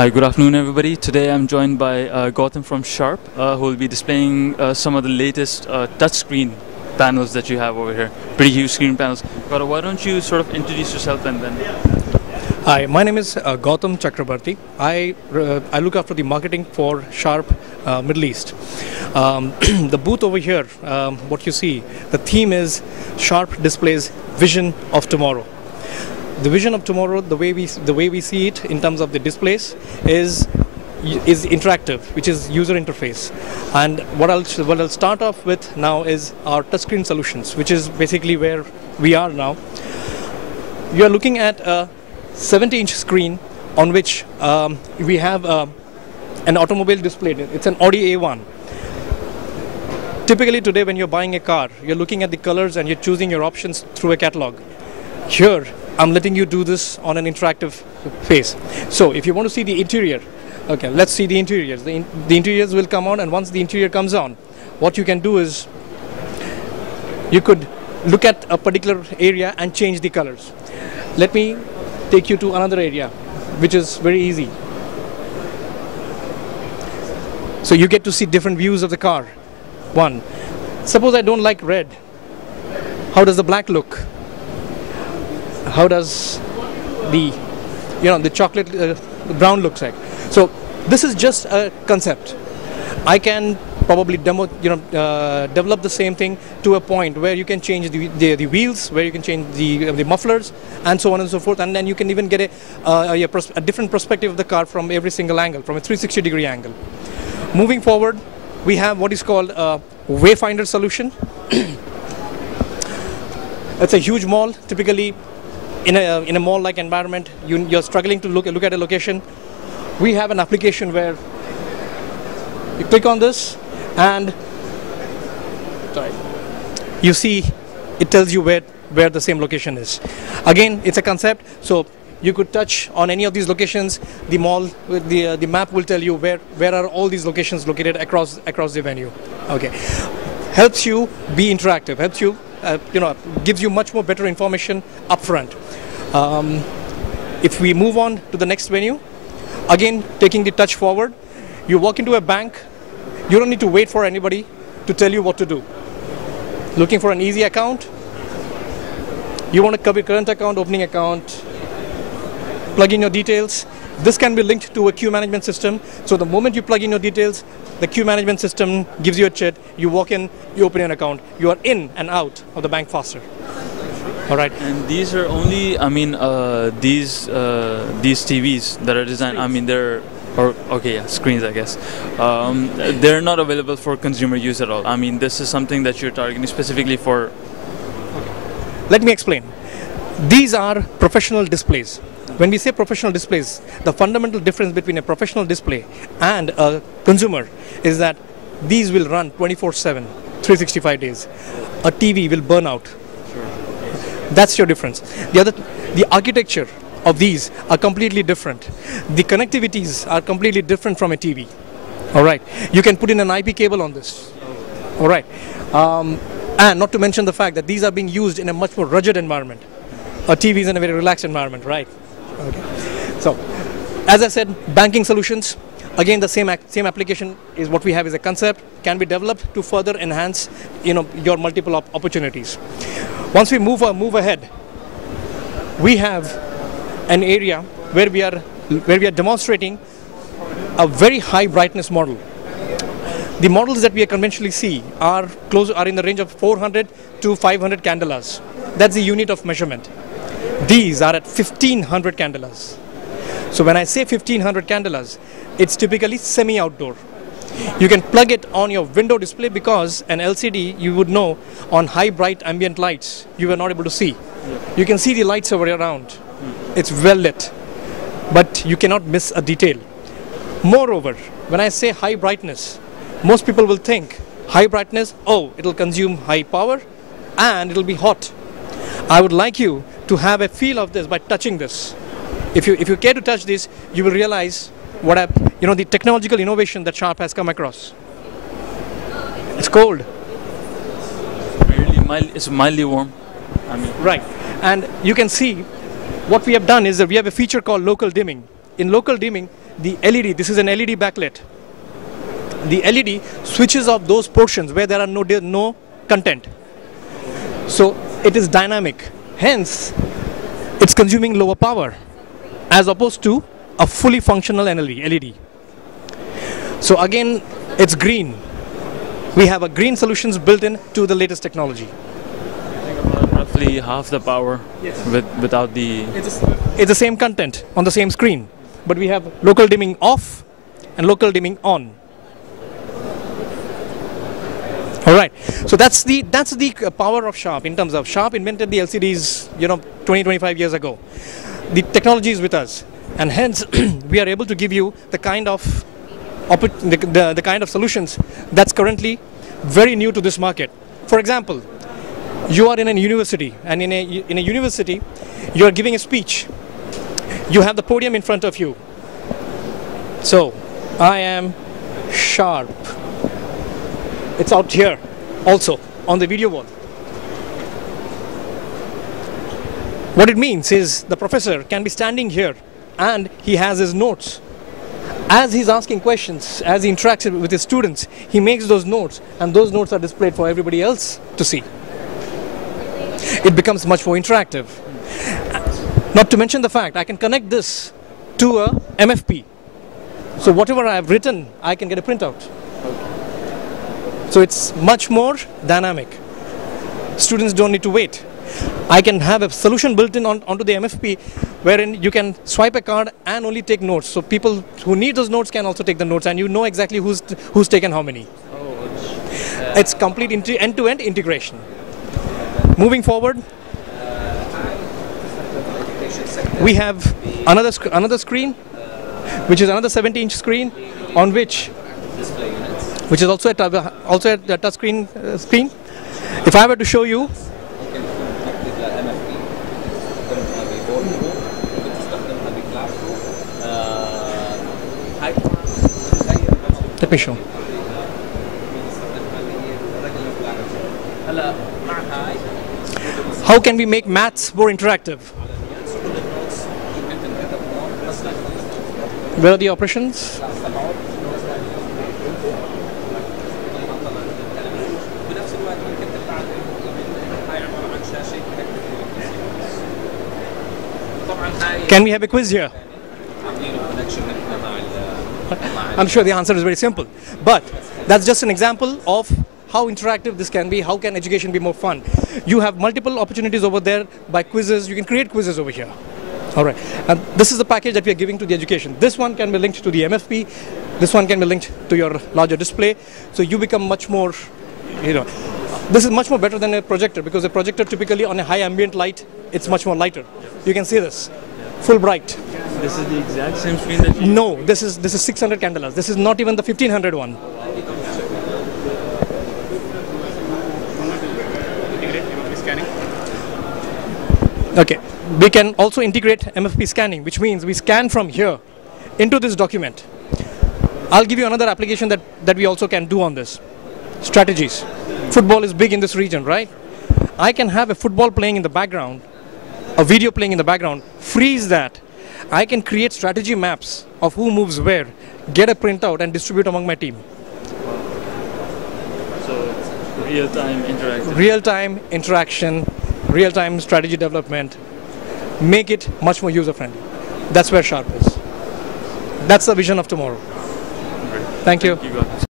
Hi, good afternoon, everybody. Today I'm joined by Gautam from Sharp, who will be displaying some of the latest touchscreen panels that you have over here. Pretty huge screen panels. Gautam, why don't you sort of introduce yourself and then... Hi, my name is Gautam Chakrabarti. I look after the marketing for Sharp Middle East. The booth over here, what you see, the theme is Sharp displays vision of tomorrow. The vision of tomorrow, the way we see it in terms of the displays, is interactive, which is user interface. And what I'll start off with now is our touchscreen solutions, which is basically where we are now. You are looking at a 70-inch screen on which we have an automobile display. It's an Audi A1. Typically today when you're buying a car, you're looking at the colors and you're choosing your options through a catalog. Here, I'm letting you do this on an interactive phase. So if you want to see the interior, okay, let's see the interiors. The interiors will come on, and once the interior comes on, what you can do is you could look at a particular area and change the colors. Let me take you to another area, which is very easy. So you get to see different views of the car. One, suppose I don't like red. How does the black look? How does the chocolate brown looks like? So this is just a concept. I can probably develop the same thing to a point where you can change the wheels, where you can change the mufflers, and so on and so forth. And then you can even get a different perspective of the car from every single angle, from a 360-degree angle. Moving forward, we have what is called a Wayfinder solution. It's a huge mall. Typically, in a mall-like environment, you're struggling to look at a location. We have an application where you click on this, and you see it tells you where the same location is. Again, it's a concept, so you could touch on any of these locations. The mall, the map will tell you where are all these locations located across the venue. Okay, helps you be interactive. Helps you. Gives you much more better information upfront. If we move on to the next venue, again taking the touch forward, you walk into a bank, you don't need to wait for anybody to tell you what to do. Looking for an easy account, you want to cover current account, opening account, plug in your details. This can be linked to a queue management system. So the moment you plug in your details, the queue management system gives you a chat. You walk in, you open an account. You are in and out of the bank faster. All right. And these are only, these TVs that are designed, screens, I guess. They're not available for consumer use at all. This is something that you're targeting specifically for... Okay. Let me explain. These are professional displays. When we say professional displays, the fundamental difference between a professional display and a consumer is that these will run 24/7, 365 days. A TV will burn out. Sure. That's your difference. The architecture of these are completely different. The connectivities are completely different from a TV. All right. You can put in an IP cable on this. All right. And not to mention the fact that these are being used in a much more rugged environment. A TV is in a very relaxed environment, right? Okay. So, as I said, banking solutions. Again, the same application is what we have as a concept, can be developed to further enhance, your multiple opportunities. Once we move ahead, we have an area where we are demonstrating a very high brightness model. The models that we conventionally see are in the range of 400 to 500 candelas. That's the unit of measurement. These are at 1500 candelas. So when I say 1500 candelas, it's typically semi-outdoor. You can plug it on your window display because an LCD, you would know, on high bright ambient lights, you are not able to see. You can see the lights over around. It's well lit, but you cannot miss a detail. Moreover, when I say high brightness, most people will think high brightness, it'll consume high power and it'll be hot. I would like you to have a feel of this by touching this. If you care to touch this, you will realize the technological innovation that Sharp has come across. It's cold. It's mildly warm. Right. And you can see what we have done is that we have a feature called local dimming. In local dimming, the LED, this is an LED backlit. The LED switches off those portions where there are no content. So it is dynamic. Hence, it's consuming lower power as opposed to a fully functional LED. So again, it's green. We have a green solutions built in to the latest technology. About roughly half the power without the... It's the same content on the same screen, but we have local dimming off and local dimming on. All right, so that's the power of Sharp. In terms of Sharp invented the LCDs, 20-25 years ago. The technology is with us, and hence we are able to give you the kind of the kind of solutions that's currently very new to this market. For example, you are in a university, and in a university, you are giving a speech. You have the podium in front of you. So, I am Sharp. It's out here, also on the video wall. What it means is the professor can be standing here, and he has his notes. As he's asking questions, as he interacts with his students, he makes those notes, and those notes are displayed for everybody else to see. It becomes much more interactive. Not to mention the fact I can connect this to a MFP. So whatever I have written, I can get a printout. So it's much more dynamic. Students don't need to wait. I can have a solution built in onto the MFP wherein you can swipe a card and only take notes. So people who need those notes can also take the notes, and you know exactly who's taken how many. It's complete end-to-end integration. Moving forward, we have another screen, which is another 70-inch screen, on which is also a touch screen. If I were to show you, let me show. How can we make maths more interactive? Where are the operations? Can we have a quiz here? I'm sure the answer is very simple, but that's just an example of how interactive this can be. How can education be more fun? You have multiple opportunities over there by quizzes. You can create quizzes over here. All right, and this is the package that we are giving to the education. This one can be linked to the MFP. This one can be linked to your larger display. So you become much more, this is much more better than a projector, because a projector typically on a high ambient light, it's much more lighter. You can see this, full bright. This is the exact same screen that you... No, this is 600 candelas. This is not even the 1500 one. Okay, we can also integrate MFP scanning, which means we scan from here into this document. I'll give you another application that we also can do on this. Strategies. Football is big in this region, right? I can have a football playing in the background, a video playing in the background, freeze that. I can create strategy maps of who moves where, get a printout and distribute among my team. So real-time interaction. Real-time interaction, real-time strategy development, make it much more user-friendly. That's where Sharp is. That's the vision of tomorrow. Great. Thank you. Thank you.